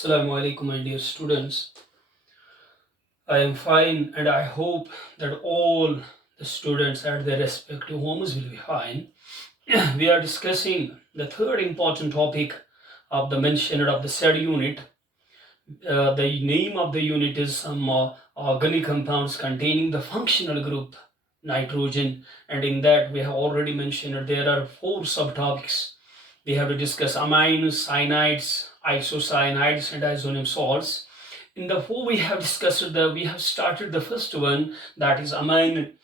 Assalamu alaikum, my dear students. I am fine and I hope that all the students at their respective homes will be fine. We are discussing the third important topic of the mentioned of the said unit. The name of the unit is some organic compounds containing the functional group nitrogen, and in that we have already mentioned that there are four subtopics. We have to discuss amines, cyanides, isocyanides, and isonium salts. In the four we have discussed we have started the first one, that is amine.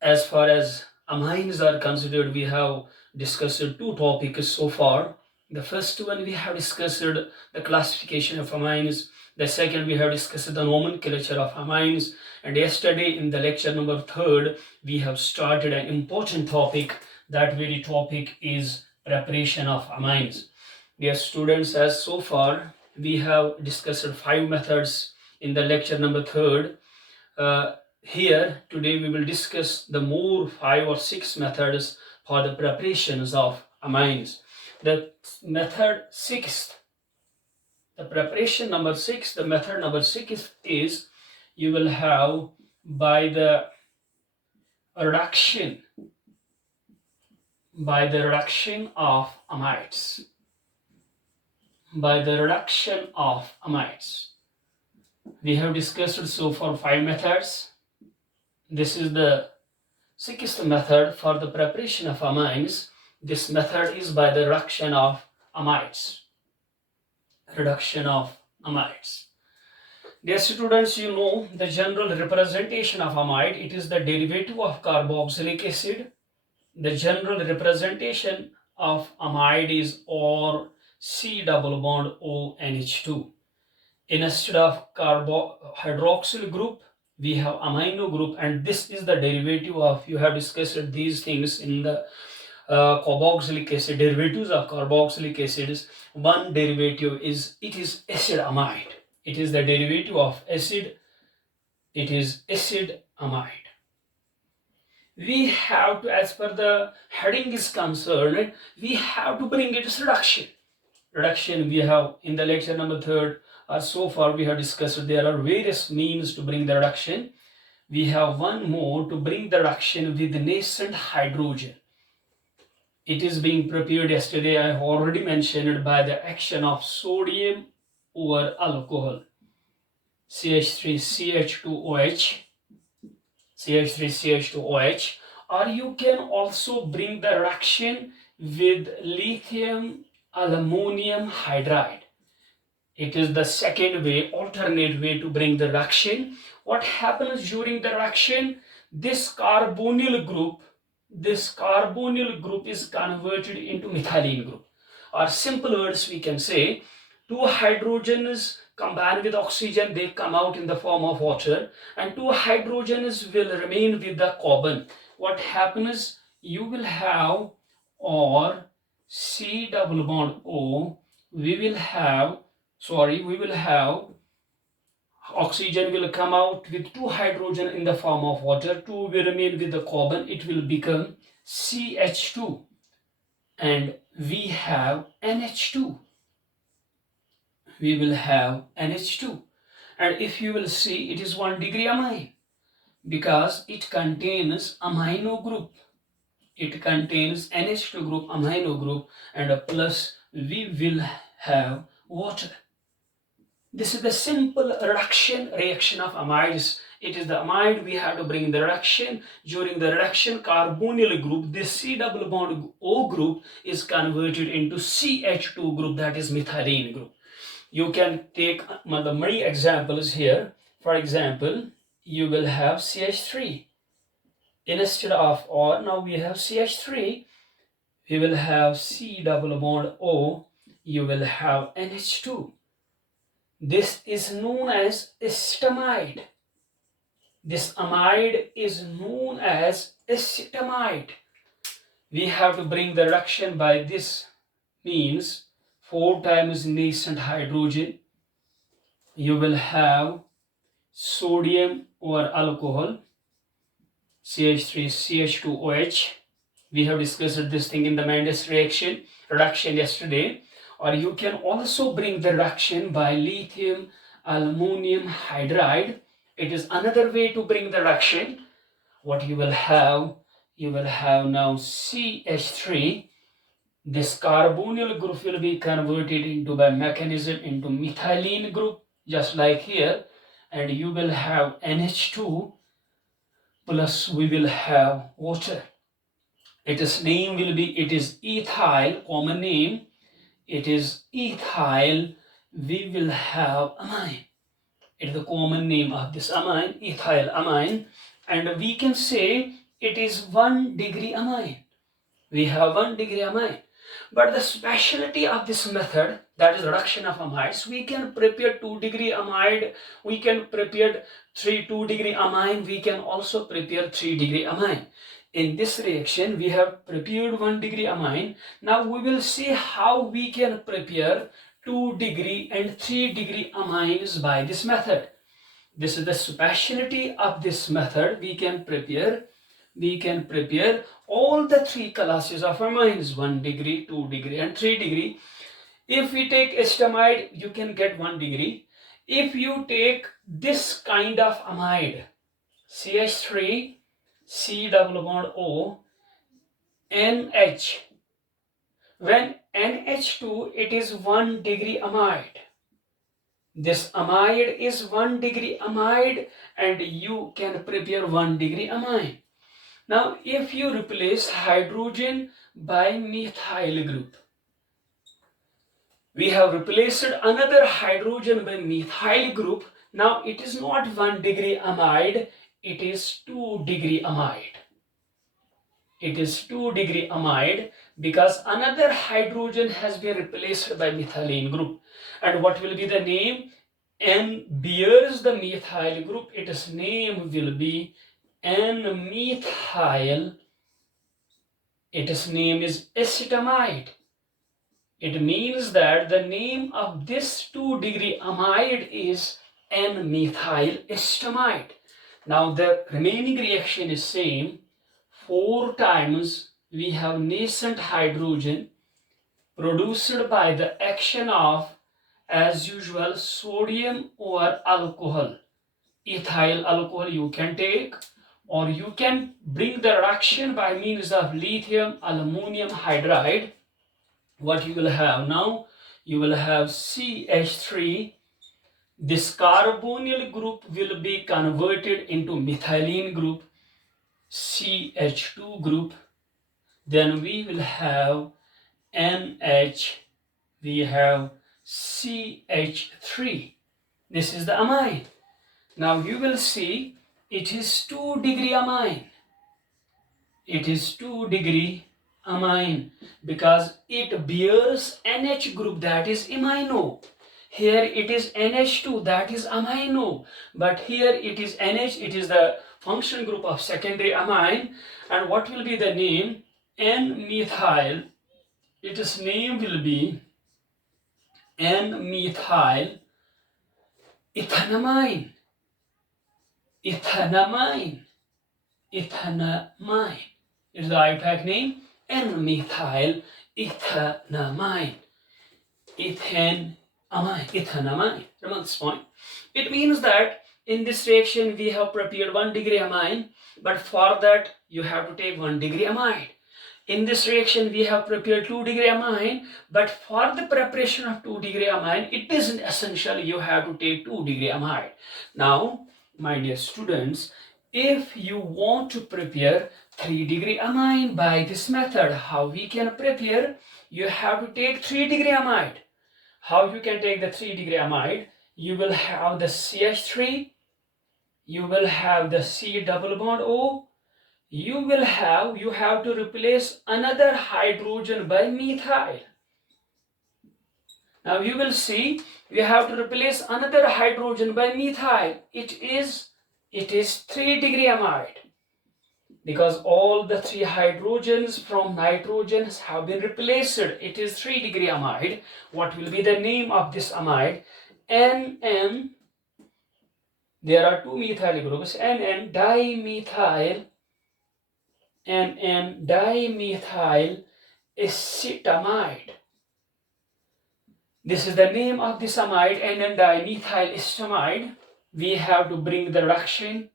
As far as amines are considered, we have discussed two topics so far. The first one we have discussed the classification of amines. The second we have discussed the nomenclature of amines. And yesterday in the lecture number 3rd, we have started an important topic. That very topic is preparation of amines. Dear students, as so far we have discussed 5 methods in the lecture number 3rd. Here today we will discuss the more 5 or 6 methods for the preparations of amines. The method 6th, the preparation number 6, the method number 6 is you will have by the reduction of amides. By the reduction of amides. We have discussed so far 5 methods. This is the 6th method for the preparation of amines. This method is by the reduction of amides. Reduction of amides. Dear students, you know the general representation of amide. It is the derivative of carboxylic acid. The general representation of amide is or C double bond ONH2. Instead of hydroxyl group, we have amino group, and this is the derivative of, you have discussed these things in the carboxylic acid, derivatives of carboxylic acids. One derivative is, it is acid amide. It is the derivative of acid. It is acid amide. We have to, as per the heading is concerned, we have to bring it to reduction. Reduction we have in the lecture number 3rd. So far we have discussed there are various means to bring the reduction. We have one more to bring the reduction with nascent hydrogen. It is being prepared yesterday. I have already mentioned it by the action of sodium over alcohol. CH3CH2OH. CH3CH2OH. Or you can also bring the reduction with lithium aluminum hydride. It is the second way, alternate way to bring the reduction. What happens during the reduction? This carbonyl group is converted into methylene group. Or simple words we can say, two hydrogens combine with oxygen, they come out in the form of water, and two hydrogens will remain with the carbon. What happens? You will have, or C double bond O, we will have oxygen will come out with two hydrogen in the form of water, two will remain with the carbon, it will become CH2, and we have NH2. We will have NH2, and if you will see, it is 1 degree amine because it contains amino group. It contains NH2 group, amino group, and plus we will have water. This is the simple reduction reaction of amides. It is the amide we have to bring the reduction. During the reduction, carbonyl group, this C double bond O group is converted into CH2 group, that is methylene group. You can take many examples here. For example, you will have CH3. Instead of or, now we have CH3. We will have C double bond O. You will have NH2. This is known as acetamide. This amide is known as acetamide. We have to bring the reduction by this means 4 times nascent hydrogen. You will have sodium over alcohol, CH3CH2OH. We have discussed this thing in the Mendes reaction, reduction yesterday. or you can also bring the reduction by lithium aluminum hydride. It is another way to bring the reduction. What you will have now CH3. This carbonyl group will be converted into by mechanism into methylene group, just like here, and you will have NH2 plus we will have water. Its name will be, it is ethyl, common name, it is ethyl, we will have amine. It is the common name of this amine, ethyl amine, and we can say it is 1 degree amine. We have 1 degree amine. But the specialty of this method, that is reduction of amides, we can prepare 2 degree amide, we can prepare 2 degree amine, we can also prepare 3 degree amine. In this reaction, we have prepared 1 degree amine. Now we will see how we can prepare 2 degree and 3 degree amines by this method. This is the specialty of this method. We can prepare all the 3 classes of amines, 1 degree, 2 degree and 3 degree. If we take acetamide, you can get 1 degree. If you take this kind of amide, CH3, C double bond O, NH, when NH2, it is 1 degree amide. This amide is 1 degree amide and you can prepare 1 degree amine. Now, if you replace hydrogen by methyl group, we have replaced another hydrogen by methyl group. Now, it is not 1 degree amide, it is 2 degree amide. It is 2 degree amide because another hydrogen has been replaced by methylene group. And what will be the name? N bears the methyl group. Its name will be N-methyl. Its name is acetamide. It means that the name of this 2 degree amide is N-methyl acetamide. Now the remaining reaction is same. 4 times we have nascent hydrogen produced by the action of, as usual, sodium over alcohol. Ethyl alcohol you can take, or you can bring the reduction by means of lithium aluminum hydride. What you will have now? You will have CH3. This carbonyl group will be converted into methylene group, CH2 group. Then we will have NH, we have CH3. This is the amine. Now you will see it is 2 degree amine. It is 2 degree amine because it bears NH group, that is imino. Here it is NH2, that is amino. But here it is NH, it is the function group of secondary amine. And what will be the name? N-methyl. Its name will be N-methyl ethanamine. Ethanamine. Ethanamine. It is the IUPAC name, N-methyl ethanamine. Ethanamine. Remember this point. It means that in this reaction we have prepared 1 degree amine, but for that you have to take 1 degree amide. In this reaction we have prepared 2 degree amine, but for the preparation of 2 degree amine, it isn't essential you have to take 2 degree amide. Now, my dear students, if you want to prepare 3 degree amine by this method, how we can prepare? You have to take 3 degree amide. How you can take the 3 degree amide? You will have the CH3, you will have the C double bond O, you have to replace another hydrogen by methyl. Now you will see we have to replace another hydrogen by methyl. It is 3 degree amide because all the 3 hydrogens from nitrogens have been replaced. It is 3 degree amide. What will be the name of this amide? NN. There are 2 methyl groups. NN dimethyl. NN dimethyl acetamide. This is the name of this amide, N,N-dimethyl We have to bring the reaction.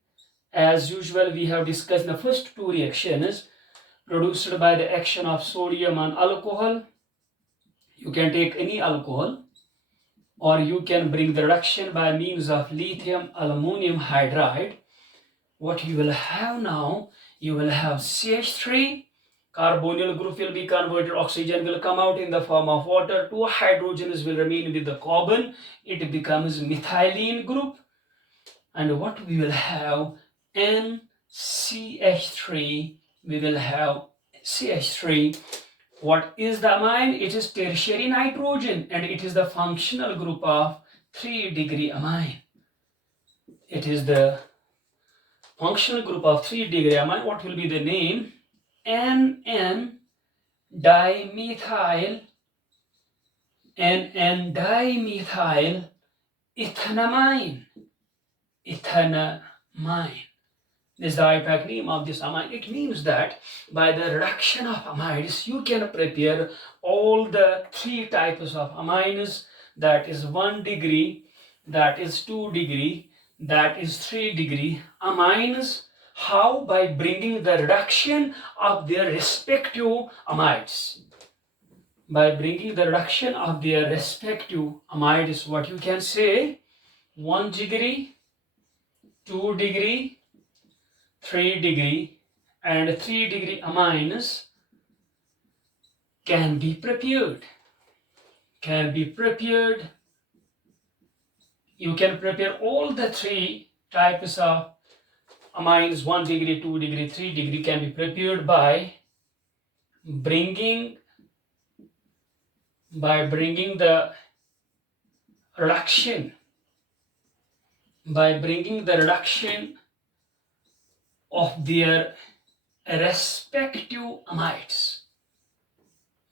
As usual, we have discussed the first two reactions produced by the action of sodium on alcohol. You can take any alcohol, or you can bring the reaction by means of lithium aluminum hydride. What you will have now, you will have CH3, carbonyl group will be converted, oxygen will come out in the form of water, two hydrogens will remain with the carbon, it becomes methylene group, and what we will have, NCH3, we will have CH3. What is the amine? It is tertiary nitrogen, and it is the functional group of 3-degree amine. It is the functional group of 3-degree amine. What will be the name? N,N-dimethyl ethanamine. Ethanamine. This is the IUPAC name of this amine. It means that by the reduction of amides, you can prepare all the three types of amines, that is 1 degree, that is 2 degree, that is 3 degree amines. How? By bringing the reduction of their respective amides. By bringing the reduction of their respective amides, what you can say, 1 degree, 2 degree, 3 degree and 3 degree amines can be prepared. You can prepare all the three types of amines, 1 degree, 2 degree, 3 degree, can be prepared by bringing the reduction of their respective amides.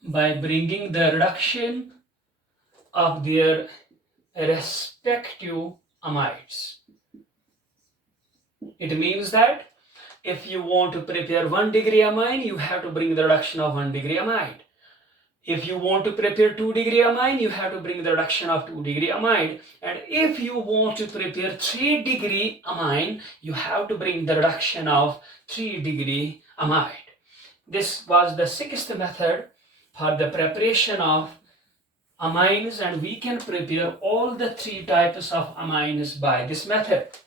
By bringing the reduction of their respective amides. It means that if you want to prepare 1 degree amine, you have to bring the reduction of 1 degree amide. If you want to prepare 2 degree amine, you have to bring the reduction of 2 degree amide. And if you want to prepare 3 degree amine, you have to bring the reduction of 3 degree amide. This was the sixth method for the preparation of amines, and we can prepare all the three types of amines by this method.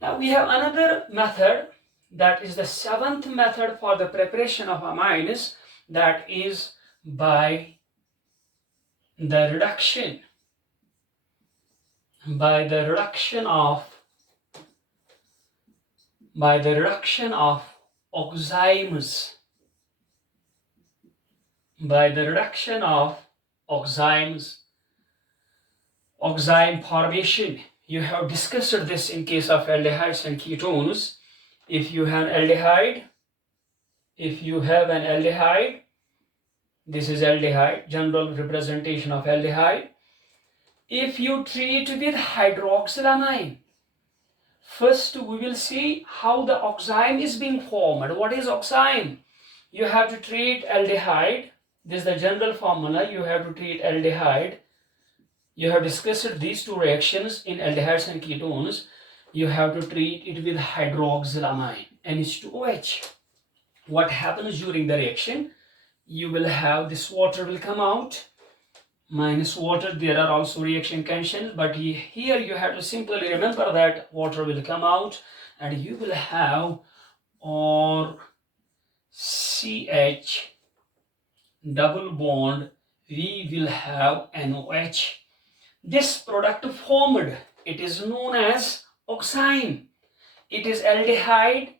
Now we have another method, that is the seventh method for the preparation of amines, that is by the reduction of oximes. Oxime formation. You have discussed this in case of aldehydes and ketones. If you have an aldehyde, this is aldehyde, general representation of aldehyde. If you treat with hydroxylamine, first we will see how the oxime is being formed. What is oxime? You have to treat aldehyde. This is the general formula. You have to treat aldehyde. You have discussed these two reactions in aldehydes and ketones. You have to treat it with hydroxylamine, NH2OH. What happens during the reaction? You will have this water will come out, minus water. There are also reaction conditions, but here you have to simply remember that water will come out and you will have or CH double bond, we will have NOH. This product formed, it is known as oxime. It is aldehyde,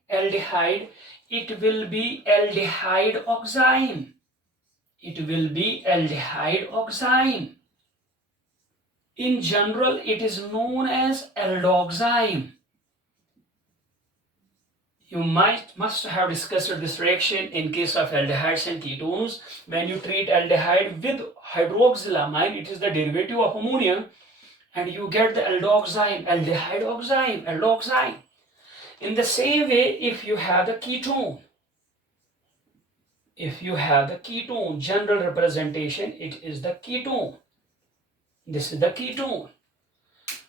it will be aldehyde oxime. In general, it is known as aldoxime. You must have discussed this reaction in case of aldehydes and ketones. When you treat aldehyde with hydroxylamine, it is the derivative of ammonia, and you get the aldoxime, aldoxime. In the same way, if you have the ketone, general representation, it is the ketone. This is the ketone.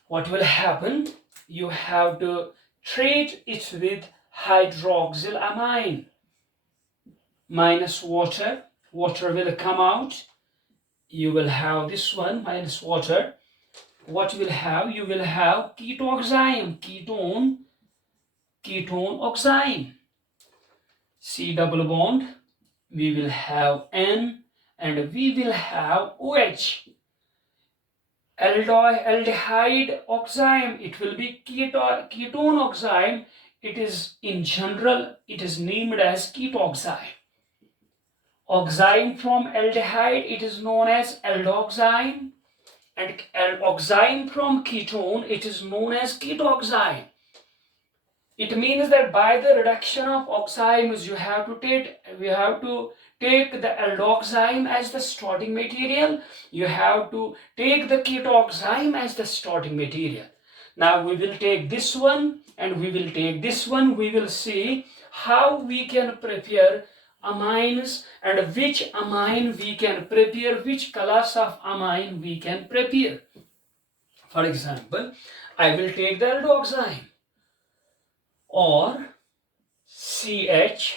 What will happen? You have to treat it with hydroxylamine minus water. Water will come out. You will have this one minus water. What will have? You will have ketoxime, ketone oxime. C double bond. We will have N and we will have OH. Aldehyde oxime, it will be ketone oxime. It is in general, it is named as ketoxime. Oxime from aldehyde, it is known as aldoxime, and oxime from ketone, it is known as ketoxime. It means that by the reduction of oximes, we have to take the aldoxime as the starting material. You have to take the ketoxime as the starting material. Now we will take this one and we will take this one. We will see how we can prepare amines and which amine we can prepare, which class of amine we can prepare. For example, I will take the aldoxime, or CHNOH.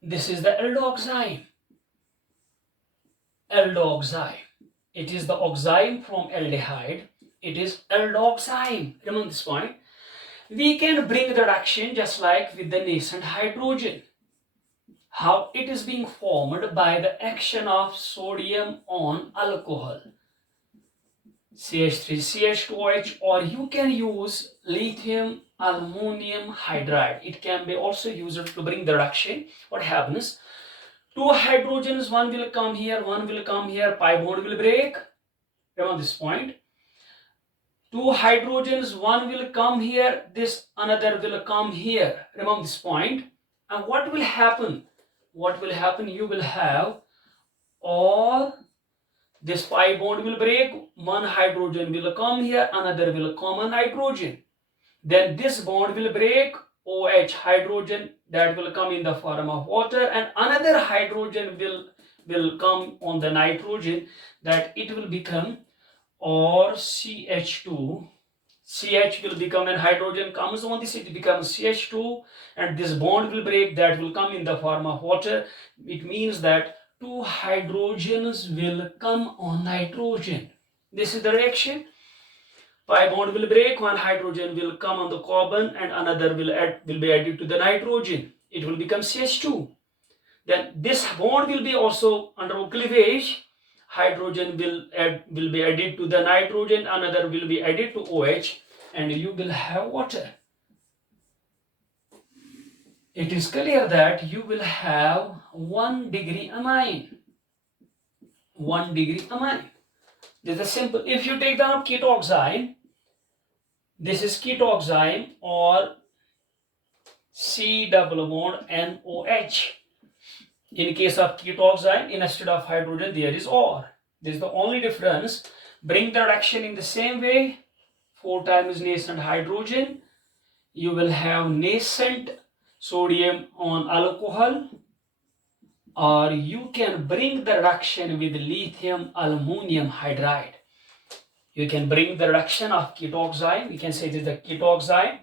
This is the aldoxime. Aldoxime. It is the oxime from aldehyde. It is aldoxime. Remember this point. We can bring the reaction just like with the nascent hydrogen. How it is being formed by the action of sodium on alcohol. CH3, CH2OH, or you can use lithium aluminum hydride. It can be also used to bring the reaction. What happens? Two hydrogens, one will come here, one will come here, pi bond will break. Remember this point. Two hydrogens, one will come here, this another will come here. Remember this point. And what will happen? What will happen? You will have all this pi bond will break, one hydrogen will come here, another will come on hydrogen. Then this bond will break, OH hydrogen, that will come in the form of water, and another hydrogen will come on the nitrogen, that it will become, or CH2. CH will become, and hydrogen comes on this, it becomes CH2, and this bond will break, that will come in the form of water. It means that two hydrogens will come on nitrogen. This is the reaction. Pi bond will break, one hydrogen will come on the carbon and another will be added to the nitrogen. It will become CH2. Then this bond will be also under cleavage. Hydrogen will be added to the nitrogen, another will be added to OH, and you will have water. It is clear that you will have 1 degree amine. 1 degree amine. This is simple. If you take down ketoxime, this is ketoxime, or C double bond NOH. In case of ketoxime, instead of hydrogen, there is OR. This is the only difference. Bring the reaction in the same way. 4 times nascent hydrogen. You will have nascent sodium on alcohol, or you can bring the reaction with lithium aluminum hydride. You can bring the reaction of ketoxime. We can say this is the ketoxime,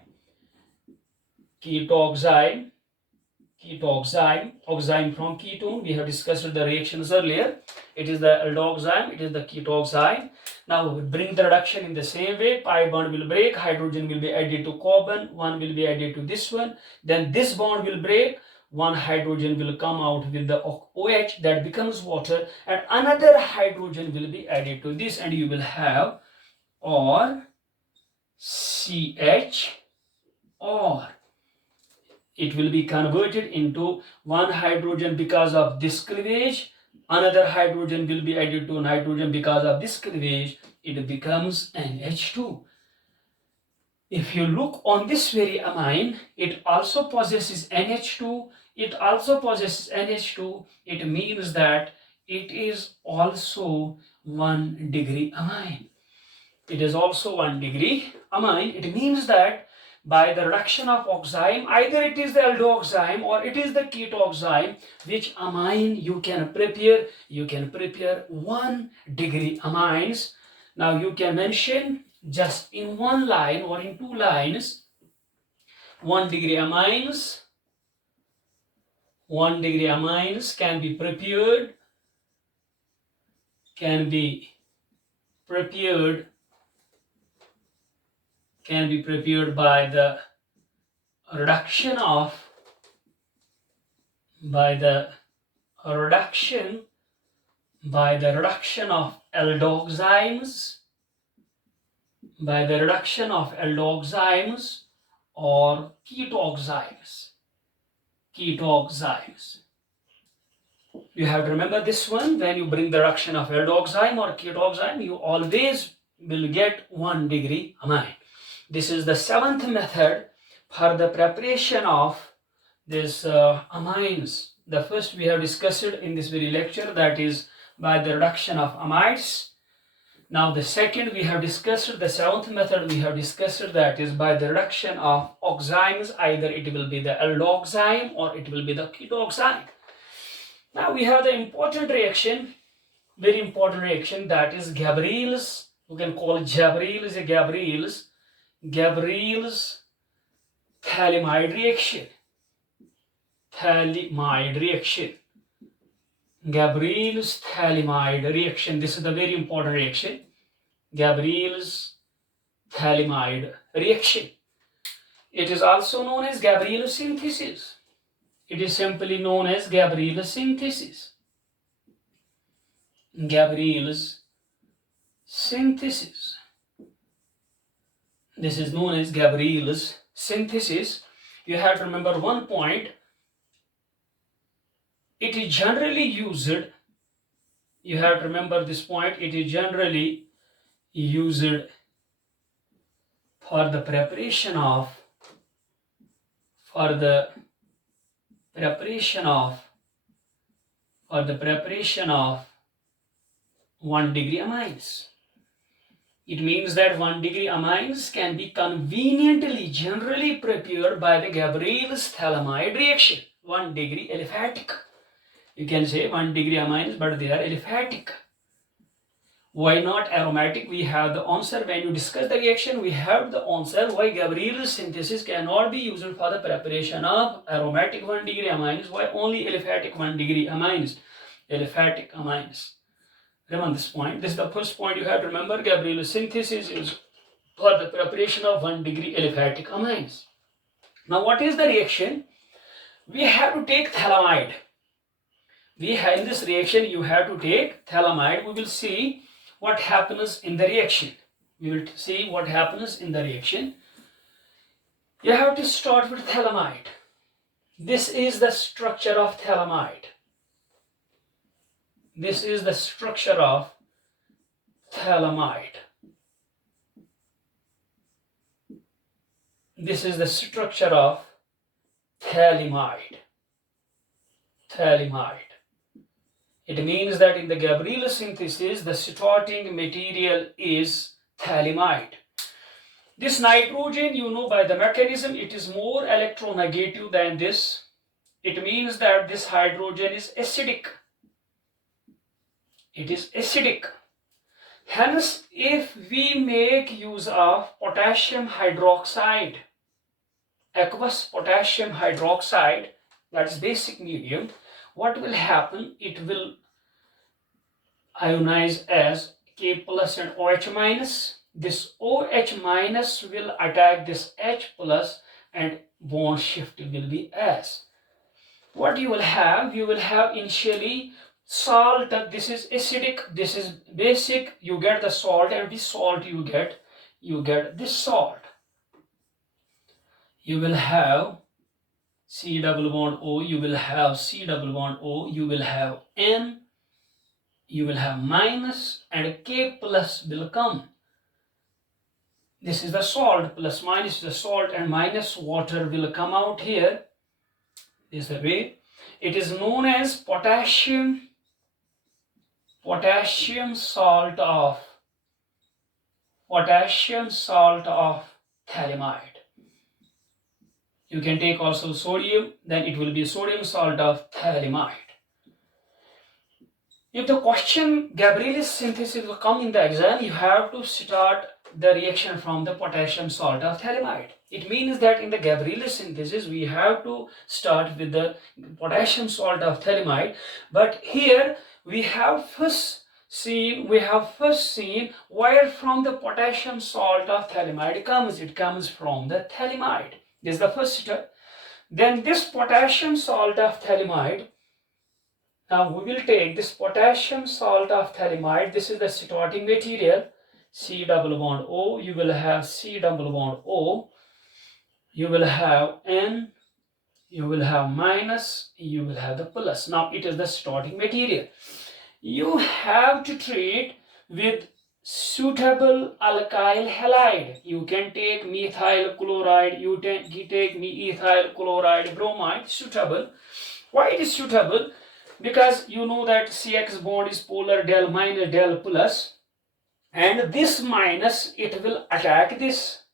oxime from ketone. We have discussed the reactions earlier. It is the aldoxime, it is the ketoxime. Now we bring the reaction in the same way. Pi bond will break, hydrogen will be added to carbon, one will be added to this one. Then this bond will break, one hydrogen will come out with the OH, that becomes water, and another hydrogen will be added to this, and you will have or CH, or it will be converted into one hydrogen because of this cleavage, another hydrogen will be added to nitrogen because of this cleavage, it becomes NH2. If you look on this very amine, it also possesses NH2, it also possesses NH2, it means that it is also 1 degree amine. It is also 1 degree amine. It means that by the reduction of oxime, either it is the aldoxime or it is the ketoxime, which amine you can prepare. You can prepare 1 degree amines. Now you can mention just in one line or in 2 lines 1 degree amines. 1 degree amines can be prepared by the reduction of aldoxymes, or ketoxymes. You have to remember this one. When you bring the reduction of aldoxime or ketoxime, you always will get 1 degree amine. This is the 7th method for the preparation of this amines. The first we have discussed in this very lecture, that is by the reduction of amides. Now the second we have discussed, the 7th method we have discussed, that is by the reduction of oximes, either it will be the aldoxime or it will be the ketoxime. Now we have the important reaction, very important reaction, that is Gabrielle's, you can call it Gabrielle's phthalimide reaction. Gabrielle's phthalimide reaction. This is the very important reaction. Gabrielle's phthalimide reaction. It is also known as Gabrielle's synthesis. It is simply known as Gabrielle's synthesis. Gabrielle's synthesis. This is known as Gabrielle's synthesis. You have to remember one point. It is generally used, you have to remember this point, it is generally used for the preparation of 1 degree amines. It means that 1 degree amines can be conveniently generally prepared by the Gabrielle's phthalimide reaction. 1 degree aliphatic. You can say 1 degree amines, but they are aliphatic. Why not aromatic? We have the answer. When you discuss the reaction, we have the answer why Gabrielle's synthesis cannot be used for the preparation of aromatic 1 degree amines. Why only aliphatic 1 degree amines? Aliphatic amines. Remember this point. This is the first point you have to remember. Gabrielle's synthesis is for the preparation of 1 degree aliphatic amines. Now what is the reaction? We have to take phthalimide. In this reaction you have to take phthalimide. We will see what happens in the reaction. You have to start with phthalimide. This is the structure of phthalimide. This is the structure of phthalimide. This is the structure of phthalimide. It means that in the Gabrielle synthesis, the starting material is phthalimide. This nitrogen, you know by the mechanism, it is more electronegative than this. It means that this hydrogen is acidic. It is acidic. Hence, if we make use of potassium hydroxide, aqueous potassium hydroxide, that is basic medium, what will happen? It will ionize as K plus and OH minus. This OH minus will attack this H plus and bond shift will be S. What you will have? You will have initially salt. This is acidic, this is basic. You get the salt, and this salt you get this salt. You will have C double bond O, you will have C double bond O, you will have N, you will have minus, and K plus will come. This is the salt, plus minus is the salt, and minus water will come out here. This is the way. It is known as potassium salt of phthalimide. You can take also sodium, then it will be sodium salt of phthalimide. If the question Gabrielle's synthesis will come in the exam, you have to start the reaction from the potassium salt of phthalimide. It means that in the Gabrielle's synthesis, we have to start with the potassium salt of phthalimide. But here we have first seen where from the potassium salt of phthalimide comes. It comes from the phthalimide. This is the first step. Then this potassium salt of phthalimide. Now we will take this potassium salt of phthalimide. This is the starting material. C double bond O. You will have C double bond O. You will have N. You will have minus. You will have the plus. Now it is the starting material. You have to treat with suitable alkyl halide. You can take methyl chloride. You take methyl chloride bromide. Suitable. Why it is suitable? Because you know that CX bond is polar del minus del plus, and this minus, it will attack this.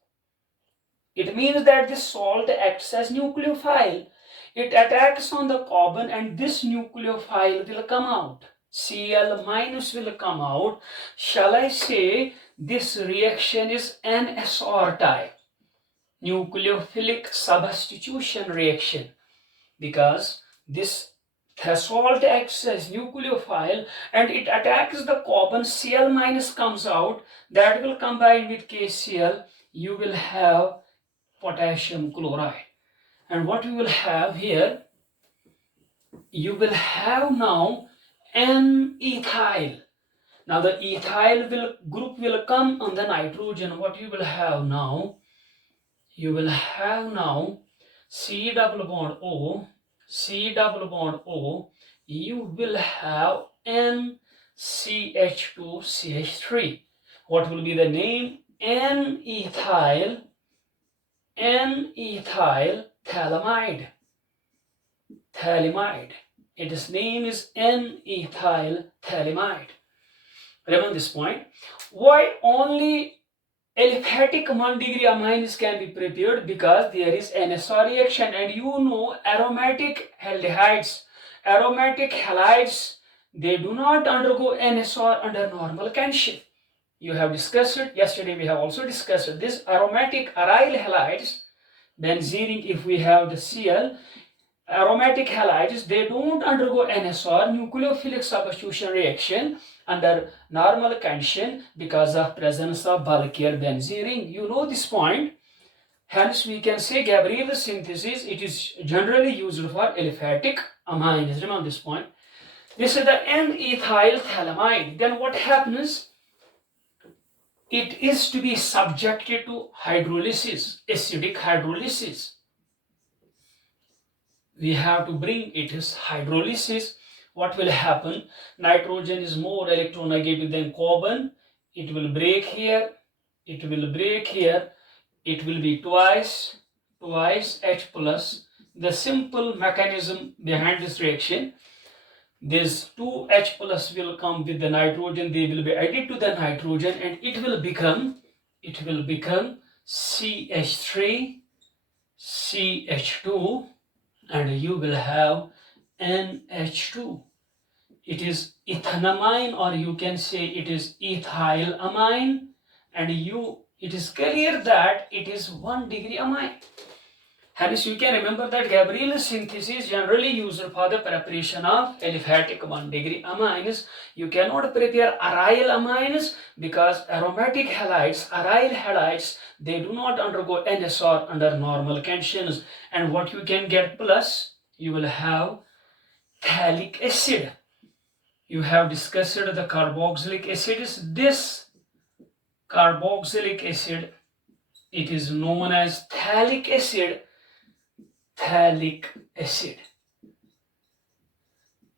It means that this salt acts as nucleophile. It attacks on the carbon and this nucleophile will come out. Cl minus will come out. Shall I say this reaction is NSR type, nucleophilic substitution reaction, because this salt acts as nucleophile and it attacks the carbon. Cl minus comes out, that will combine with KCl. You will have potassium chloride. And what you will have here, you will have now N-ethyl. Now the ethyl group will come on the nitrogen. What you will have now, you will have now C double bond O. C double bond O, you will have NCH2CH3. What will be the name? N-ethyl phthalimide. Its name is N-ethyl phthalimide. Remember this point. Why only aliphatic 1 degree amines can be prepared? Because there is NSR reaction, and you know aromatic aldehydes, aromatic halides, they do not undergo NSR under normal condition. You have discussed it. Yesterday we have also discussed this. Aromatic aryl halides, benzene, if we have the Cl, aromatic halides, they don't undergo NSR, nucleophilic substitution reaction, under normal condition because of presence of bulkier benzene ring. You know this point. Hence we can say Gabrielle's synthesis, it is generally used for aliphatic amines. Remember this point. This is the N-ethyl phthalimide. Then what happens? It is to be subjected to hydrolysis, acidic hydrolysis. We have to bring it as hydrolysis. What will happen? Nitrogen is more electronegative than carbon. It will break here. It will break here. It will be twice H plus. The simple mechanism behind this reaction, this 2H plus will come with the nitrogen. They will be added to the nitrogen and it will become CH3, CH2, and you will have NH2. It is ethanamine, or you can say it is ethylamine, and it is clear that it is 1 degree amine. Hence you can remember that Gabrielle's synthesis is generally used for the preparation of aliphatic 1 degree amines. You cannot prepare aryl amines because aromatic halides, aryl halides, they do not undergo NSR under normal conditions. And what you can get plus, you will have phthalic acid. You have discussed the carboxylic acids. This carboxylic acid, it is known as phthalic acid. Phthalic acid.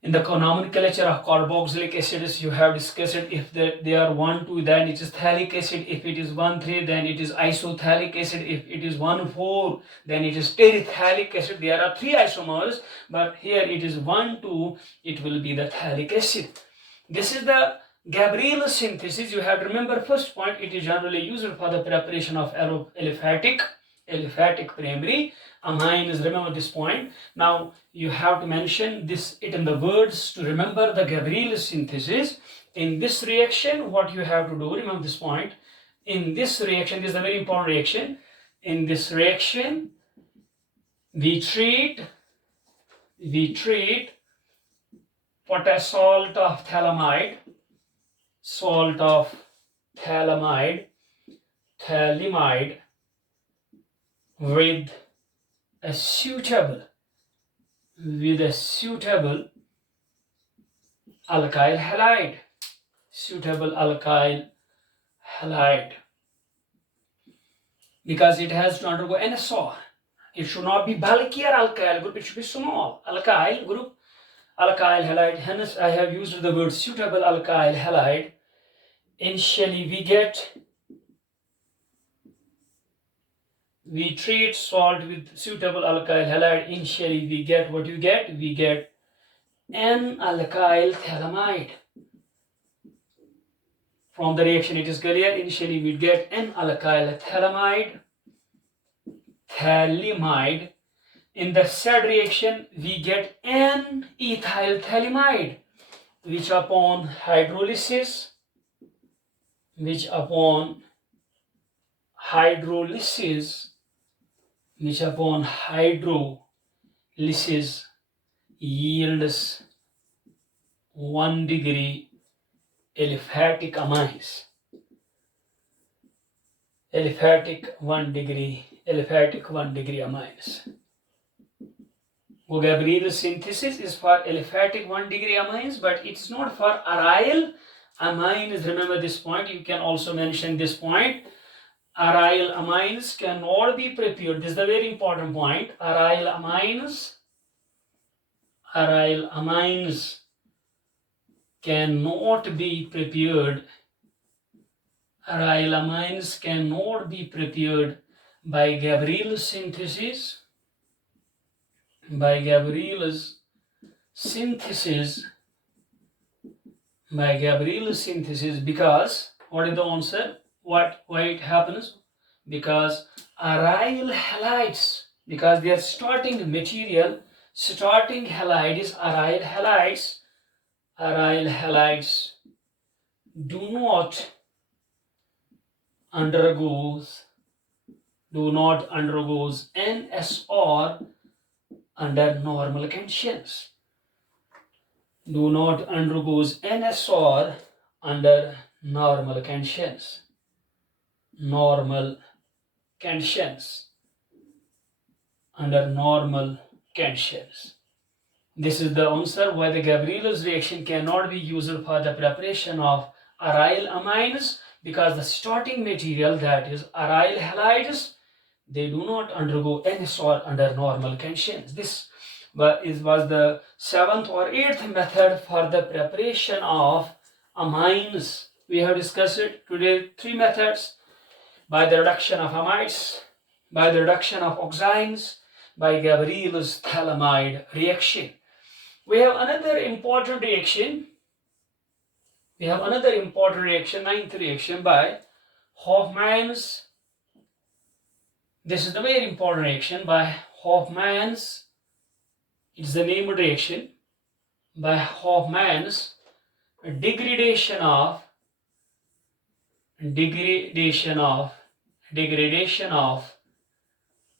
In the nomenclature of carboxylic acids, you have discussed if they are 1, 2, then it is phthalic acid. If it is 1, 3, then it is isophthalic acid. If it is 1, 4, then it is terephthalic acid. There are 3 isomers, but here it is 1, 2, it will be the phthalic acid. This is the Gabrielle's synthesis. You have to remember first point, it is generally used for the preparation of aliphatic aliphatic primary amines. Remember this point. Now you have to mention this it in the words to remember the Gabrielle synthesis. In this reaction, what you have to do, remember this point. In this reaction, this is a very important reaction. In this reaction, we treat potash salt of phthalimide with a suitable alkyl halide, because it has to undergo NSR. It should not be bulkier alkyl group, it should be small alkyl group, alkyl halide. Hence I have used the word suitable alkyl halide. Initially we treat salt with suitable alkyl halide. Initially we get what you get, we get N-alkyl phthalimide. From the reaction it is clear. Initially we get N-alkyl phthalimide. In the said reaction we get N-ethyl phthalimide, which upon hydrolysis yields 1 degree aliphatic amines. Aliphatic 1 degree amines. Gabrielle synthesis is for aliphatic 1 degree amines, but it's not for aryl amines. Remember this point. You can also mention this point. Aryl amines cannot be prepared. This is the very important point. Aryl amines cannot be prepared. Aryl amines cannot be prepared by Gabrielle's synthesis. Because what is the answer? Why it happens? Because aryl halides, because their starting halide is aryl halides. Aryl halides do not undergoes NSR under normal conditions. This is the answer why the Gabrielle's reaction cannot be used for the preparation of aryl amines, because the starting material, that is aryl halides, they do not undergo NSR under normal conditions. This was the 7th or 8th method for the preparation of amines. We have discussed it today, 3 methods: by the reduction of amides, by the reduction of oxymes, by Gabrielle's phthalimide reaction. We have another important reaction. 9th reaction by Hoffman's. This is the very important reaction by Hoffman's. It's the named reaction by Hoffman's degradation of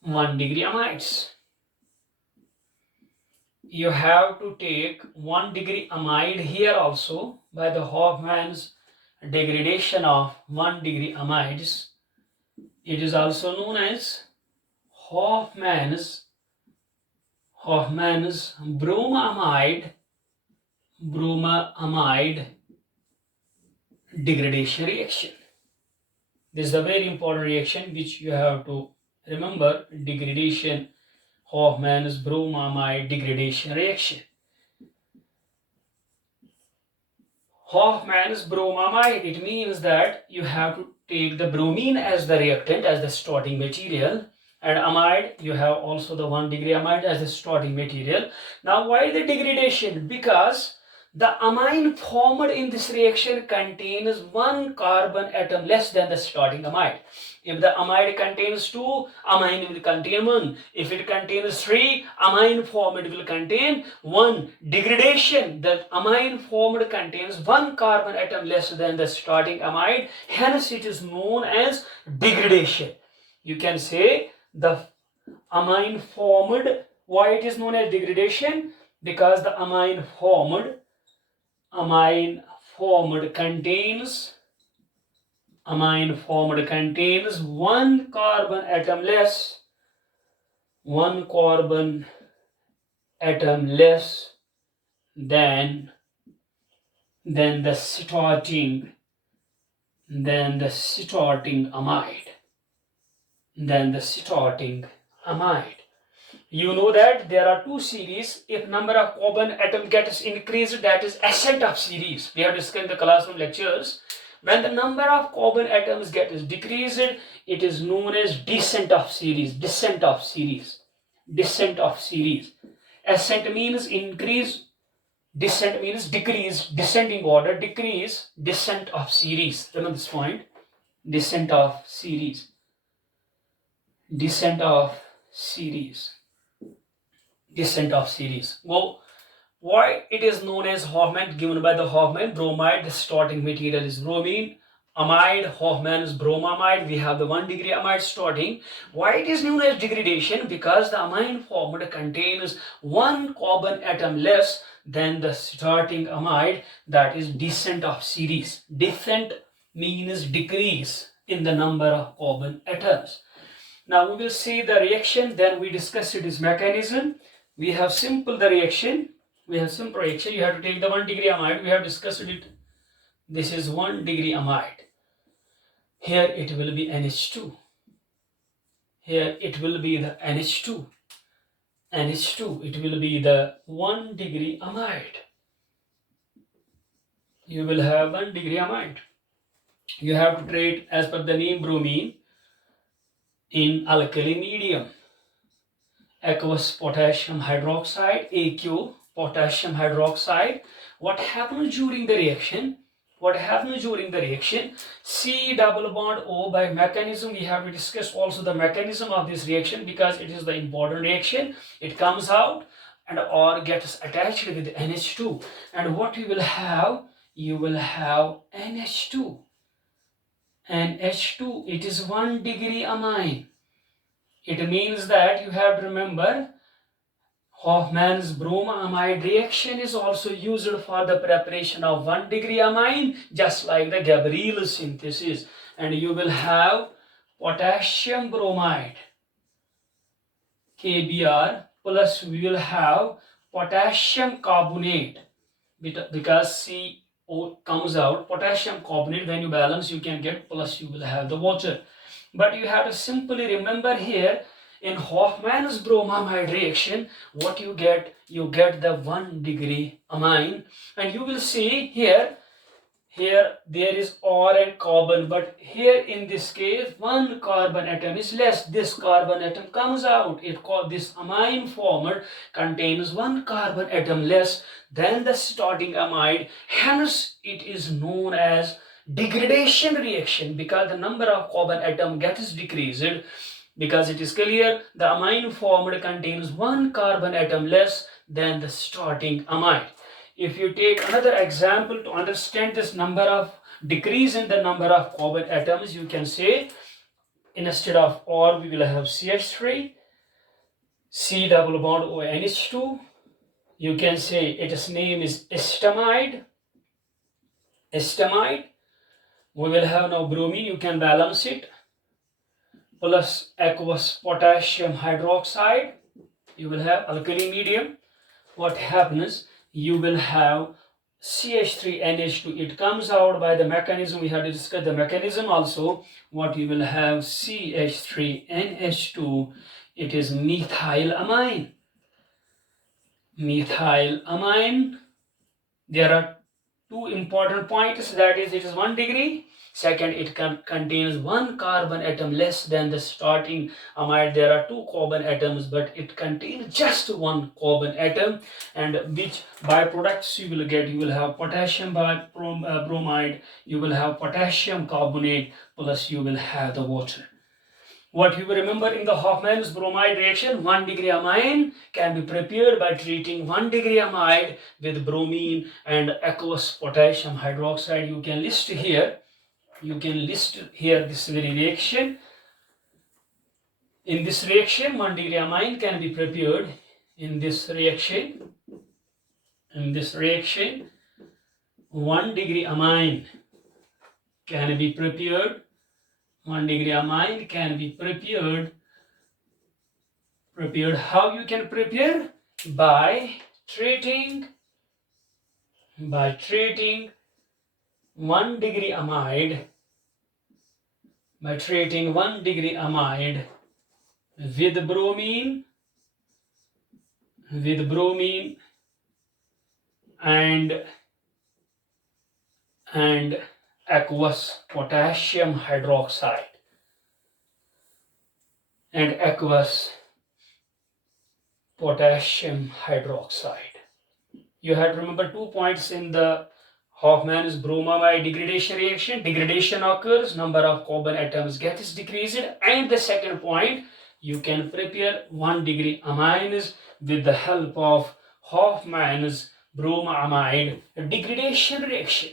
1 degree amides. You have to take 1 degree amide here also by the Hoffman's degradation of 1 degree amides. It is also known as Hoffman's Bruma amide degradation reaction. This is a very important reaction which you have to remember. Degradation, Hoffman's Bruma amide degradation reaction. Hoffman's Bruma amide, it means that you have to take the bromine as the reactant, as the starting material, and amide, you have also the 1 degree amide as the starting material. Now why the degradation? Because the amine formed in this reaction contains 1 carbon atom less than the starting amide. If the amide contains 2, amine will contain 1. If it contains 3, amine formed will contain 1. Degradation, the amine formed contains 1 carbon atom less than the starting amide, hence it is known as degradation. You can say the amine formed, why it is known as degradation? Because the amine formed contains 1 carbon atom less, 1 carbon atom less than the starting amide. You know that there are 2 series. If number of carbon atom gets increased, that is ascent of series. We have discussed in the classroom lectures. When the number of carbon atoms gets decreased, it is known as descent of series. Ascent means increase, descent means decrease, descending order, decrease, descent of series. Remember this point. Descent of series. Well, why it is known as Hoffman, given by the Hoffman? Bromide, the starting material is bromine. Amide, Hoffman's bromamide, we have the 1 degree amide starting. Why it is known as degradation? Because the amine formed contains 1 carbon atom less than the starting amide, that is descent of series. Descent means decrease in the number of carbon atoms. Now we will see the reaction, then we discuss its mechanism. We have simple reaction. You have to take the 1 degree amide. We have discussed it. This is 1 degree amide. Here it will be NH2. It will be the NH2. It will be the 1 degree amide. You will have 1 degree amide. You have to treat, as per the name, bromine in alkali medium. Aqueous potassium hydroxide, AQ, potassium hydroxide. What happens during the reaction? C double bond O, by mechanism we have to discuss also the mechanism of this reaction, because it is the important reaction. It comes out and or gets attached with NH2, and what you will have? You will have NH2. NH2, it is 1 degree amine. It means that you have to remember Hoffman's bromamide reaction is also used for the preparation of 1 degree amine, just like the Gabrielle synthesis. And you will have potassium bromide, KBr, plus we will have potassium carbonate, because CO comes out, potassium carbonate, when you balance you can get, plus you will have the water. But you have to simply remember here, in Hoffman's bromamide reaction, what you get? You get the 1 degree amine, and you will see here there is R and carbon, but here in this case 1 carbon atom is less. This carbon atom comes out. This amine formed contains 1 carbon atom less than the starting amide, hence it is known as degradation reaction, because the number of carbon atom gets decreased. Because it is clear the amine formed contains 1 carbon atom less than the starting amide. If you take another example to understand this number of decrease in the number of carbon atoms, you can say instead of R we will have CH3, C double bond O NH2. You can say its name is estamide. We will have now bromine, you can balance it, plus aqueous potassium hydroxide. You will have alkali medium. What happens? You will have CH3NH2. It comes out by the mechanism. We have to discuss the mechanism also. What you will have? CH3NH2. It is methylamine. There are 2 important points. That is, it is 1 degree. Second, it contains 1 carbon atom less than the starting amide. There are 2 carbon atoms, but it contains just 1 carbon atom. And which byproducts you will get? You will have potassium bromide, you will have potassium carbonate, plus you will have the water. What you remember in the Hoffman's bromide reaction, 1 degree amine can be prepared by treating 1 degree amide with bromine and aqueous potassium hydroxide. You can list here this very reaction. In this reaction, 1 degree amine can be prepared. In this reaction, 1 degree amine can be prepared. 1 degree amine can be prepared. How you can prepare? By treating 1 degree amide with bromine and aqueous potassium hydroxide You have to remember 2 points in the Hoffman's bromamide degradation reaction. Degradation occurs, number of carbon atoms gets decreased, and the second point, you can prepare 1 degree amines with the help of Hoffman's bromamide degradation reaction.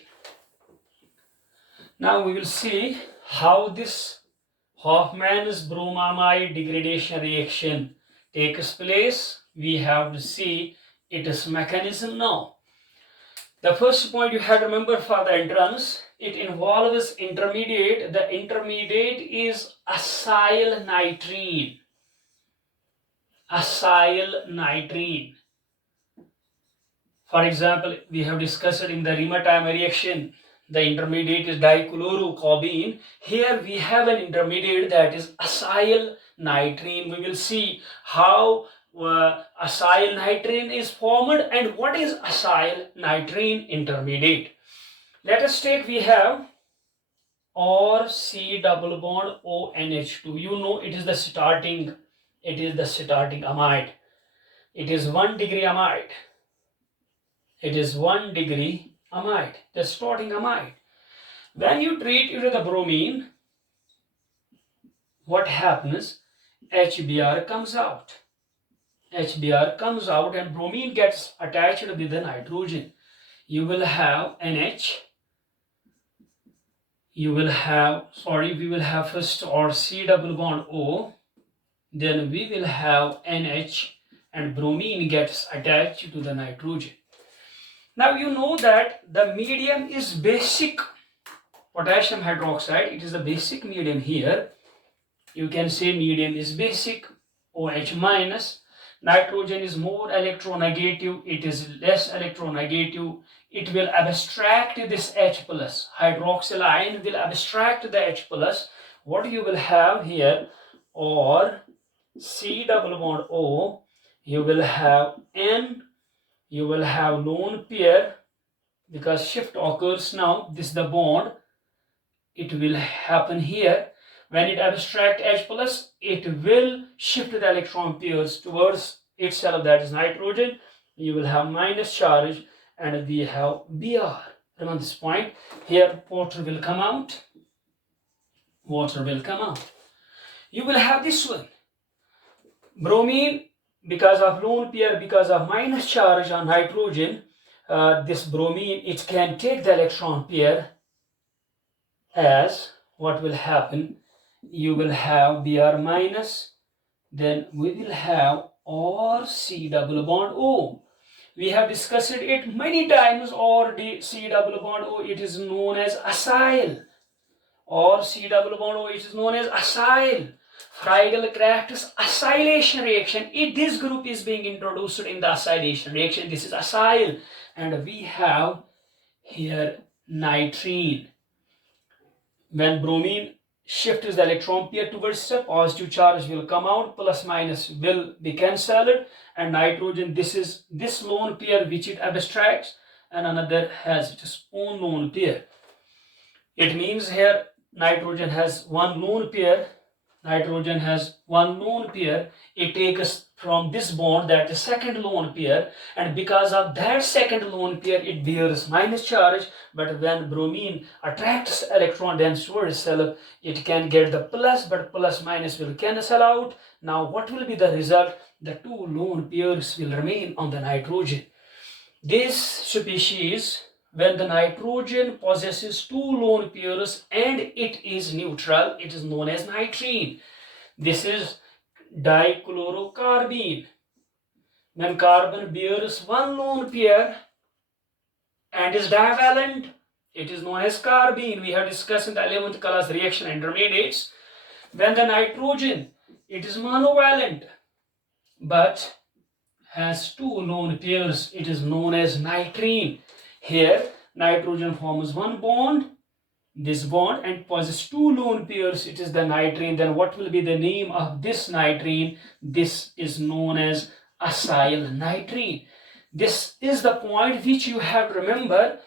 Now we will see how this Hoffman's bromamide degradation reaction takes place. We have to see its mechanism now. The first point you have to remember for the entrance, it involves intermediate. The intermediate is acyl nitrene. For example, we have discussed in the Reductive reaction, the intermediate is dichlorocarbene. Here we have an intermediate that is acyl nitrene. We will see how acyl nitrene is formed and what is acyl nitrene intermediate. Let us take, we have or C double bond ONH2. You know it is the starting amide. It is 1 degree amide. The starting amide. When you treat it with the bromine, what happens? HBr comes out. And bromine gets attached with the nitrogen. You will have NH. We will have first or C double bond O. Then we will have NH and bromine gets attached to the nitrogen. Now you know that the medium is basic potassium hydroxide. It is the basic medium here. You can say medium is basic, OH minus. Nitrogen is more electronegative. It is less electronegative. It will abstract this H plus. Hydroxyl ion will abstract the H plus. What you will have here, or C double bond O, you will have N. You will have lone pair, because shift occurs now. This is the bond. It will happen here. When it abstract H plus, it will shift the electron pairs towards itself, that is nitrogen. You will have minus charge and we have Br. Remember this point. Here water will come out. You will have this one. Bromine, because of lone pair, because of minus charge on nitrogen, this bromine, it can take the electron pair as what will happen. You will have Br minus, then we will have or C double bond O. We have discussed it many times. Or C double bond O, it is known as acyl. Or C double bond O, it is known as acyl. Friedel-Crafts acylation reaction. This group is being introduced in the acylation reaction. This is acyl. And we have here nitrene. When bromine shifts the electron pair towards the positive charge will come out, plus minus will be cancelled, and nitrogen, this lone pair which it abstracts, and another has its own lone pair. It means here nitrogen has one lone pair. It takes from this bond, that the second lone pair, and because of that second lone pair it bears minus charge, but when bromine attracts electron dense towards itself, it can get the plus, but plus minus will cancel out. Now what will be the result? The two lone pairs will remain on the nitrogen. This species, when the nitrogen possesses two lone pairs and it is neutral, it is known as nitrene. This is dichlorocarbene. When carbon bears one lone pair and is divalent, it is known as carbene. We have discussed in the 11th class reaction intermediates. When the nitrogen, it is monovalent but has two lone pairs, it is known as nitrene. Here nitrogen forms one bond, this bond, and possesses two lone pairs, it is the nitrene. Then what will be the name of this nitrene? This is known as acyl nitrene. This is the point which you have to remember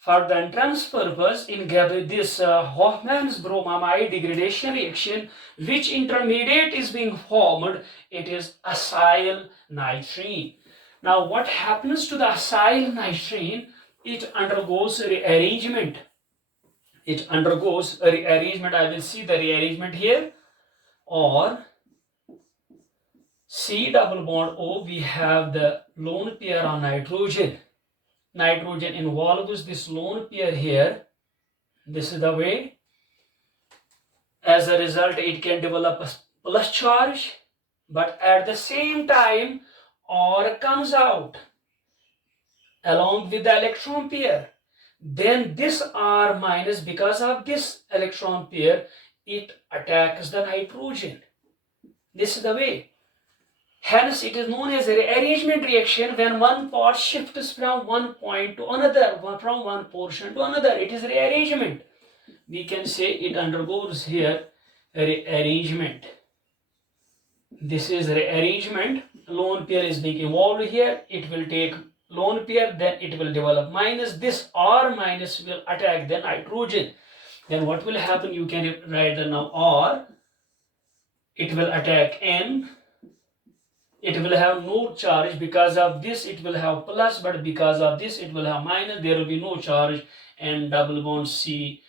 for the entrance purpose in this Hoffman's bromamide degradation reaction. Which intermediate is being formed? It is acyl nitrene. Now what happens to the acyl nitrene? It undergoes rearrangement. It undergoes a rearrangement. I will see the rearrangement here. Or C double bond O, we have the lone pair on nitrogen. Nitrogen involves this lone pair here. This is the way. As a result, it can develop a plus charge, but at the same time R comes out along with the electron pair. Then this R minus, because of this electron pair, it attacks the nitrogen. This is the way. Hence, it is known as a rearrangement reaction. When one part shifts from one point to another, from one portion to another, it is rearrangement. We can say it undergoes here a rearrangement. This is rearrangement. Lone pair is being evolved here. It will take lone pair, then it will develop minus. This R minus will attack the nitrogen. Then what will happen? You can write the now R. It will attack N. It will have no charge. Because of this it will have plus, but because of this it will have minus. There will be no charge. And double bond C,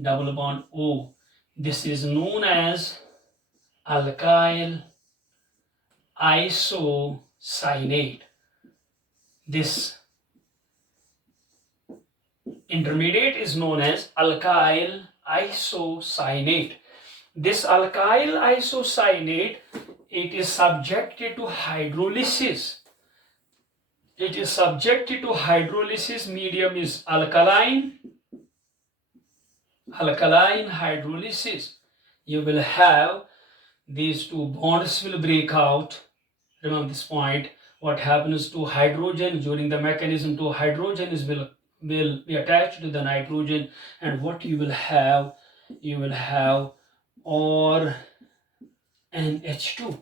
double bond O. This is known as alkyl isocyanate. This intermediate is known as alkyl isocyanate. This alkyl isocyanate, it is subjected to hydrolysis. It is subjected to hydrolysis. Medium is alkaline. Alkaline hydrolysis. You will have these two bonds will break out. Remember this point. What happens to hydrogen during the mechanism? To hydrogen is will be attached to the nitrogen, and what you will have? You will have or NH2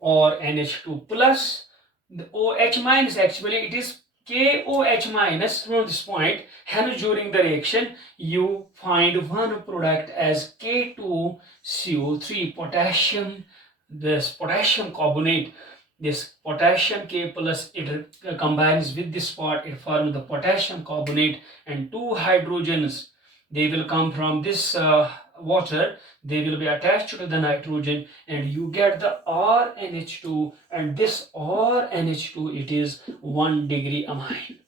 or NH2 plus the OH minus. Actually it is KOH minus from this point. Hence during the reaction you find one product as K2CO3 potassium. This potassium carbonate, this potassium K plus, it combines with this part, it forms the potassium carbonate, and two hydrogens, they will come from this water, they will be attached to the nitrogen, and you get the RNH2, and this RNH2, it is 1 degree amine.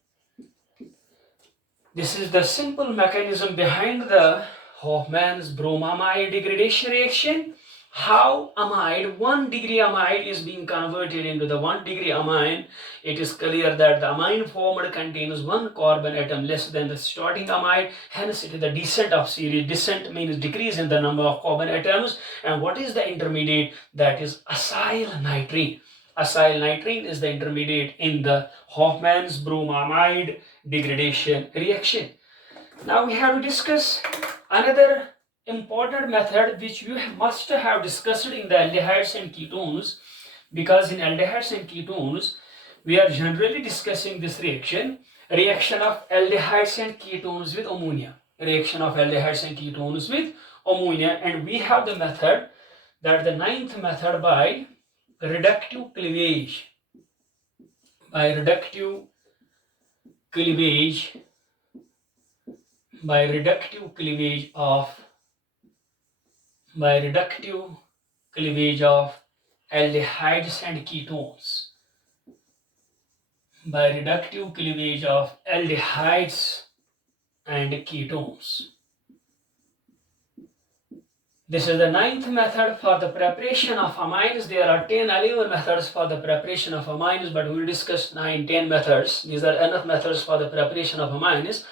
This is the simple mechanism behind the Hoffman's bromamide degradation reaction. How amide, 1 degree amide, is being converted into the 1 degree amine. It is clear that the amine formed contains one carbon atom less than the starting amide. Hence it is the descent of series. Descent means decrease in the number of carbon atoms. And what is the intermediate? That is acyl nitrene. Acyl nitrene is the intermediate in the Hoffman's bromamide degradation reaction. Now we have to discuss another important method which you must have discussed in the aldehydes and ketones, because in aldehydes and ketones we are generally discussing this reaction of aldehydes and ketones with ammonia. Reaction of aldehydes and ketones with ammonia, and we have the method, that the ninth method by reductive cleavage, by reductive cleavage, by reductive cleavage of aldehydes and ketones, by reductive cleavage of aldehydes and ketones. This is the ninth method for the preparation of amines. There are 10 11 methods for the preparation of amines, but we will discuss 9-10 methods. These are enough methods for the preparation of amines.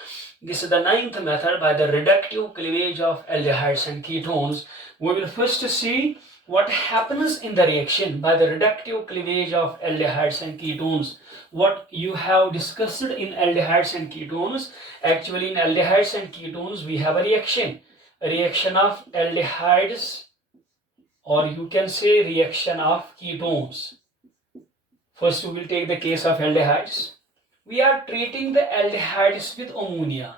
This is the ninth method, by the reductive cleavage of aldehydes and ketones. We will first see what happens in the reaction by the reductive cleavage of aldehydes and ketones. What you have discussed in aldehydes and ketones. Actually, in aldehydes and ketones, we have a reaction of aldehydes, or you can say reaction of ketones. First, we will take the case of aldehydes. We are treating the aldehydes with ammonia.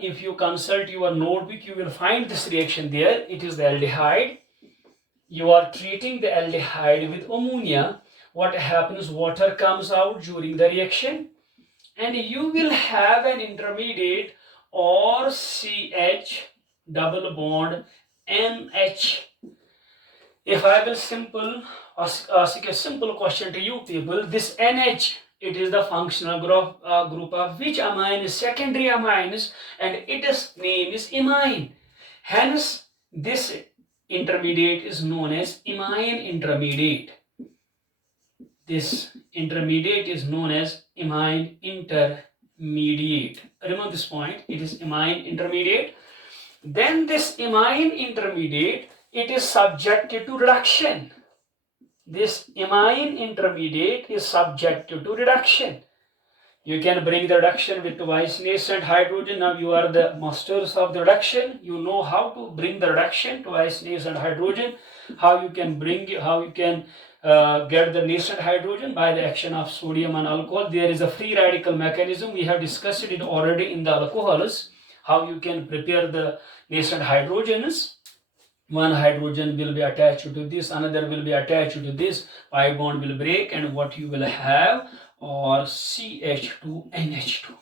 If you consult your notebook, you will find this reaction there. It is the aldehyde. You are treating the aldehyde with ammonia. What happens? Water comes out during the reaction, and you will have an intermediate, or CH double bond NH. If I will ask a simple question to you people, this NH, it is the functional group of which amine is secondary amines, and its name is imine. Hence, this intermediate is known as imine intermediate. This intermediate is known as imine intermediate. Remember this point, it is imine intermediate. Then this imine intermediate, it is subjected to reduction. This imine intermediate is subjected to reduction. You can bring the reduction with twice nascent hydrogen. Now you are the masters of the reduction. You know how to bring the reduction twice nascent hydrogen. How you can get the nascent hydrogen by the action of sodium and alcohol. There is a free radical mechanism. We have discussed it already in the alcohols. How you can prepare the nascent hydrogens. One hydrogen will be attached to this, another will be attached to this, pi bond will break, and what you will have, or CH2NH2.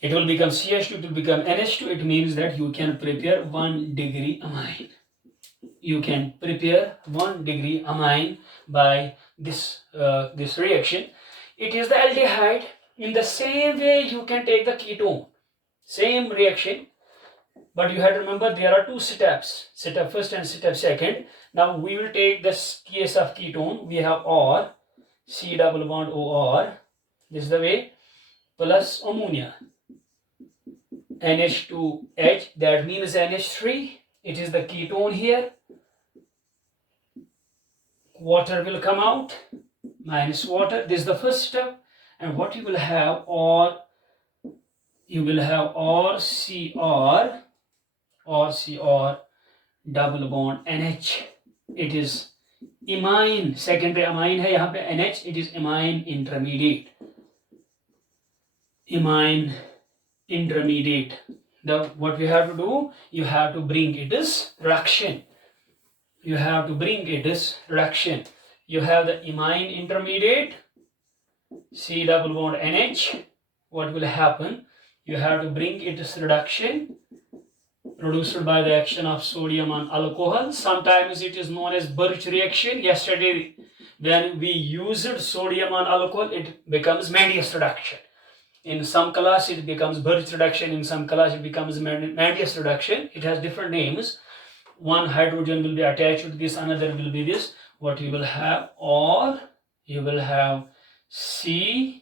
It will become CH2, it will become NH2. It means that you can prepare 1 degree amine. You can prepare 1 degree amine by this reaction. It is the aldehyde. In the same way, you can take the ketone. Same reaction. But you have to remember there are two steps, step first and step second. Now we will take this case of ketone. We have OR, C double bond OR, this is the way, plus ammonia, NH2H, that means NH3, it is the ketone here. Water will come out, minus water, this is the first step. And what you will have, or CR double bond NH. It is imine, secondary amine है यहाँ पे NH. It is imine intermediate. What we have to do, you have to bring it as reduction. You have the imine intermediate, C double bond NH. What will happen? You have to bring it as reduction, produced by the action of sodium and alcohol. Sometimes it is known as Birch reaction. Yesterday, when we used sodium and alcohol, it becomes Mendius reduction. In some class, it becomes Birch reduction. In some class, it becomes Mendius reduction. It has different names. One hydrogen will be attached to this, another will be this. What you will have, or you will have C,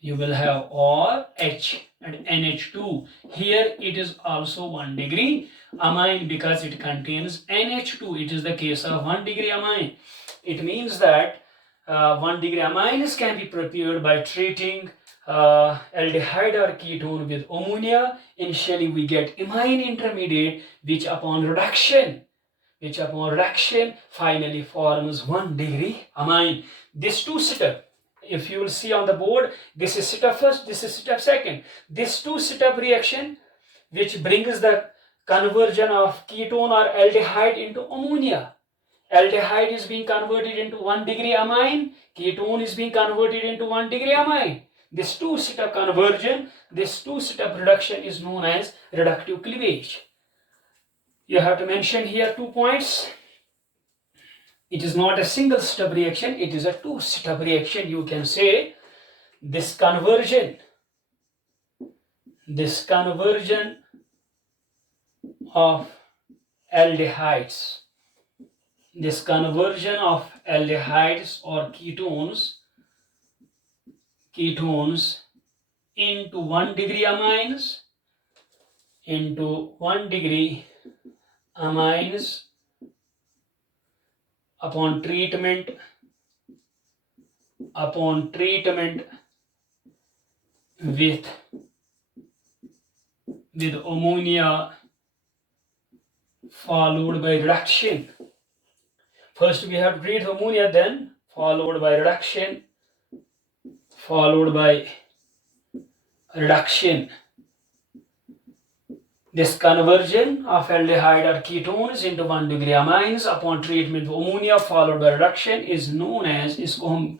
you will have or H and NH2. Here it is also 1 degree amine because it contains NH2. It is the case of 1 degree amine. It means that 1 degree amines can be prepared by treating aldehyde or ketone with ammonia. Initially we get imine intermediate, which upon reduction finally forms 1 degree amine. These two steps, if you will see on the board, this is step first, this is step second. This two-step reaction which brings the conversion of ketone or aldehyde into ammonia. Aldehyde is being converted into 1 degree amine, ketone is being converted into 1 degree amine. This two-step conversion, this two-step reduction is known as reductive cleavage. You have to mention here 2 points. It is not a single step reaction, it is a two-step reaction. You can say this conversion of aldehydes, this conversion of aldehydes or ketones into 1 degree amines, upon treatment with ammonia followed by reduction. First we have to treat ammonia, then followed by reduction. This conversion of aldehyde or ketones into 1 degree amines upon treatment with ammonia followed by reduction is known as, इसको हम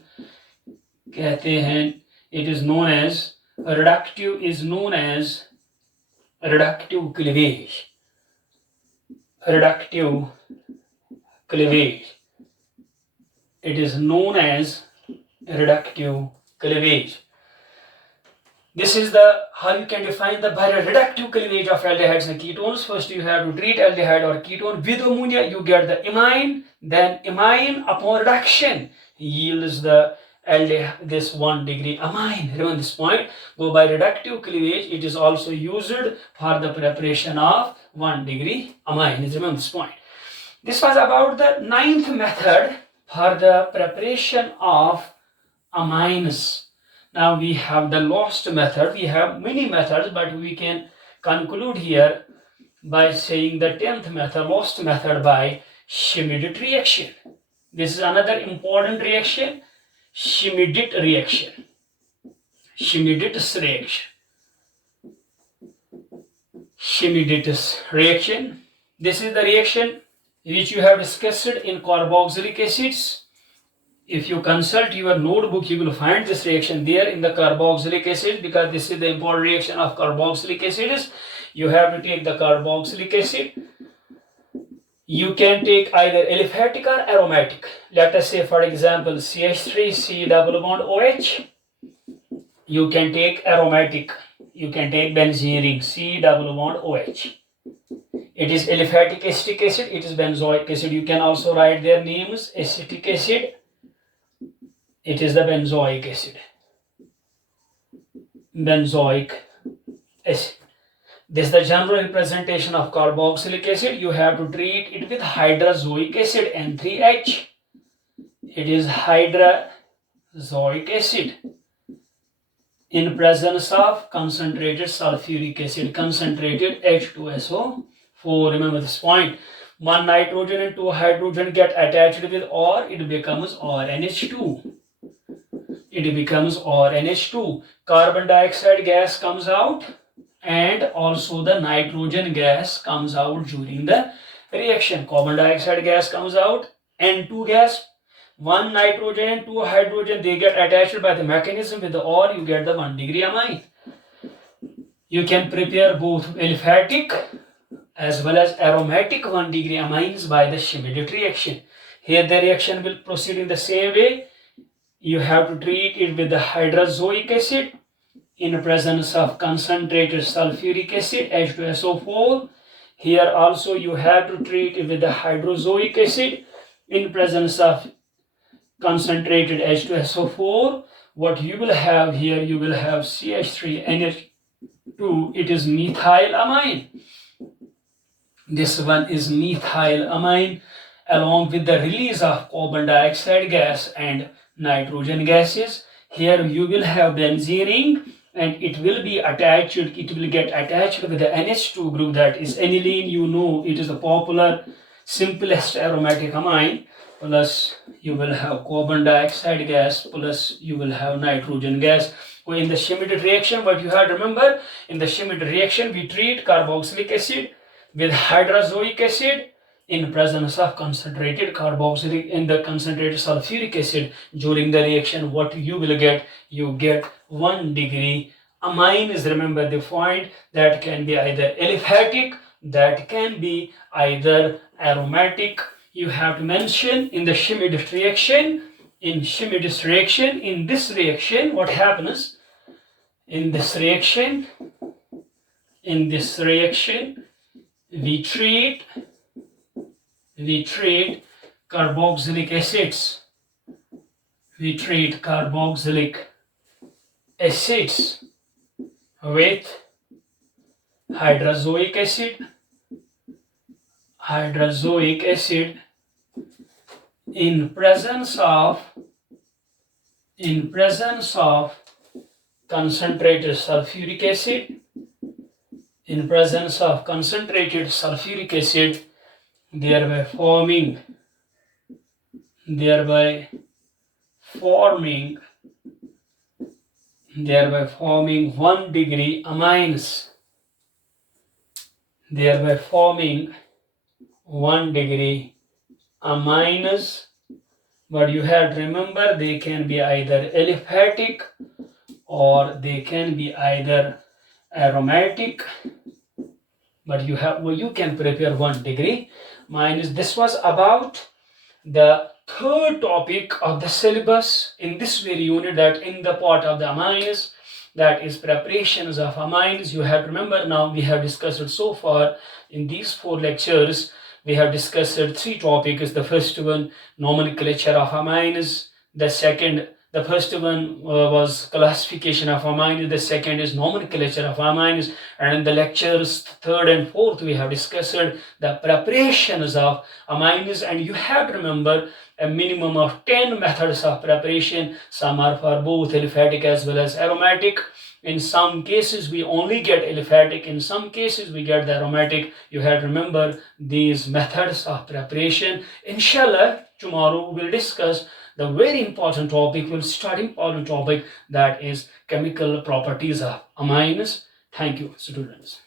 कहते हैं, it is known as reductive cleavage. It is known as reductive cleavage. This is how you can define the reductive cleavage of aldehydes and ketones. First you have to treat aldehyde or ketone with ammonia, you get the amine, then amine upon reduction yields this 1 degree amine. Remember this point. Go by reductive cleavage, it is also used for the preparation of 1 degree amine. Remember this point. This was about the 9th method for the preparation of amines. Now we have the last method. We have many methods, but we can conclude here by saying the 10th method, last method, by Schmidt reaction. This is another important reaction, Schmidt's reaction. Schmidt's reaction. This is the reaction which you have discussed in carboxylic acids. If you consult your notebook, you will find this reaction there in the carboxylic acid, because this is the important reaction of carboxylic acids. You have to take the carboxylic acid. You can take either aliphatic or aromatic. Let us say, for example, CH3, C double bond OH. You can take aromatic. You can take benzene ring, C double bond OH. It is aliphatic acetic acid, it is benzoic acid. You can also write their names, acetic acid. It is the benzoic acid. This is the general representation of carboxylic acid. You have to treat it with hydrozoic acid, N3H. It is hydrozoic acid in presence of concentrated sulfuric acid, concentrated H2SO4. Remember this point. 1 nitrogen and 2 hydrogen get attached with or, it becomes RNH2. Carbon dioxide gas comes out and also the nitrogen gas comes out during the reaction. Carbon dioxide gas comes out, N2 gas, 1 nitrogen and 2 hydrogen, they get attached by the mechanism with the or, you get the 1 degree amine. You can prepare both aliphatic as well as aromatic 1 degree amines by the Schmidt reaction. Here the reaction will proceed in the same way. You have to treat it with the hydrozoic acid in presence of concentrated sulfuric acid, H2SO4. Here also you have to treat it with the hydrozoic acid in presence of concentrated H2SO4. What you will have here, you will have CH3NH2. It is methylamine. This one is methylamine, along with the release of carbon dioxide gas and nitrogen gases. Here you will have benzene ring, and it will be attached, it will get attached with the NH2 group, that is aniline. You know, it is a popular simplest aromatic amine, plus you will have carbon dioxide gas, plus you will have nitrogen gas. So in the Schmidt reaction, what you have to remember, in the Schmidt reaction we treat carboxylic acid with hydrozoic acid in presence of concentrated carboxylic in the concentrated sulfuric acid. During the reaction, what you will get? You get 1 degree amines. Remember the point, that can be either aliphatic, that can be either aromatic. You have to mention in the Schmidt's reaction. In Schmidt's reaction, in this reaction, what happens? In this reaction, we treat carboxylic acids. We treat carboxylic acids with hydrozoic acid in presence of concentrated sulfuric acid. In presence of concentrated sulfuric acid, thereby forming 1 degree amines. Thereby forming 1 degree amines. But you have to remember, they can be either aliphatic or they can be either aromatic. But you can prepare 1 degree minus. This was about the third topic of the syllabus in this very unit, that in the part of the amines, that is preparations of amines. You have to remember, now we have discussed it so far in these 4 lectures. We have discussed 3 topics. The first one, nomenclature of amines. The first one was classification of amines. The second is nomenclature of amines. And in the lectures 3rd and 4th, we have discussed the preparations of amines. And you have to remember a minimum of 10 methods of preparation. Some are for both aliphatic as well as aromatic. In some cases, we only get aliphatic. In some cases, we get the aromatic. You have to remember these methods of preparation. Inshallah, tomorrow we will discuss the very important topic. We'll start important topic, that is chemical properties of amines. Thank you, students.